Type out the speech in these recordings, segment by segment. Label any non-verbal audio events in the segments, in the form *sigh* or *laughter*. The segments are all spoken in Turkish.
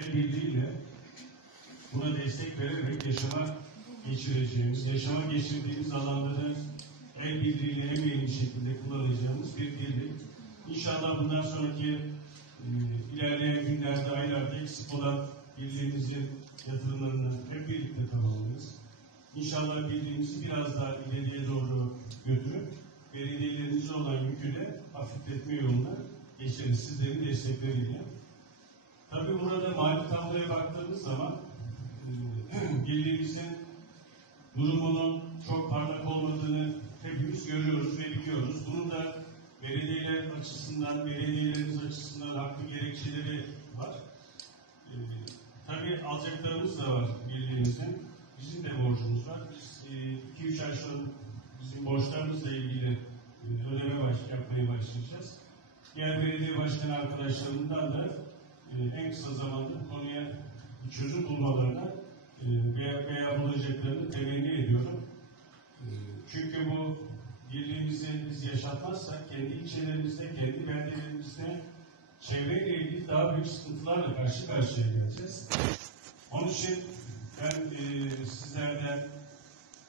el birliğiyle buna destek vererek yaşama geçireceğimiz, yaşama geçirdiğimiz alanları el birliğiyle en verimli şekilde kullanacağımız bir birlik. İnşallah bundan sonraki e, ilerleyen günlerde, aylarda eksik olan birliğimizin yatırımlarını hep birlikte tamamlarız. İnşallah birliğimizi biraz daha ileriye doğru götürüp belediyelerimize olan yükü de hafifletme yoluna geçeriz sizlerin destekleriyle. Tabii burada mali tabloya baktığımız zaman *clears throat* e, birliğimizin durumunun çok parlak olmadığını hepimiz görüyoruz ve biliyoruz. Bunun da belediyeler açısından, belediyelerimiz açısından haklı gerekçeleri var. E, tabii alacaklarımız da var birliğimizin. Bizim de borcumuz var. Biz 2-3 ay sonra bizim borçlarımızla ilgili e, ödeme baş, yapmaya başlayacağız. Diğer belediye başkanı arkadaşlarımdan da e, en kısa zamanda konuya çözüm bulmalarına e, veya, veya bulacaklarını temenni ediyorum. E, çünkü bu birliğimizi biz yaşatmazsak kendi ilçelerimizde, kendi beldelerimizde çevreyle ilgili daha büyük sıkıntılarla karşı karşıya geleceğiz. Onun için ben e, sizlerden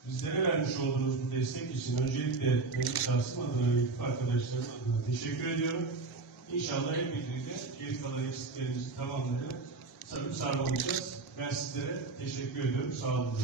bizlere vermiş olduğunuz bu destek için öncelikle benim şahsım adına ve arkadaşlarım adına teşekkür ediyorum. İnşallah hep birlikte geri kalan eksiklerimizi tamamlayarak sarıp sarmalayacağız. Ben sizlere teşekkür ediyorum. Sağ olun.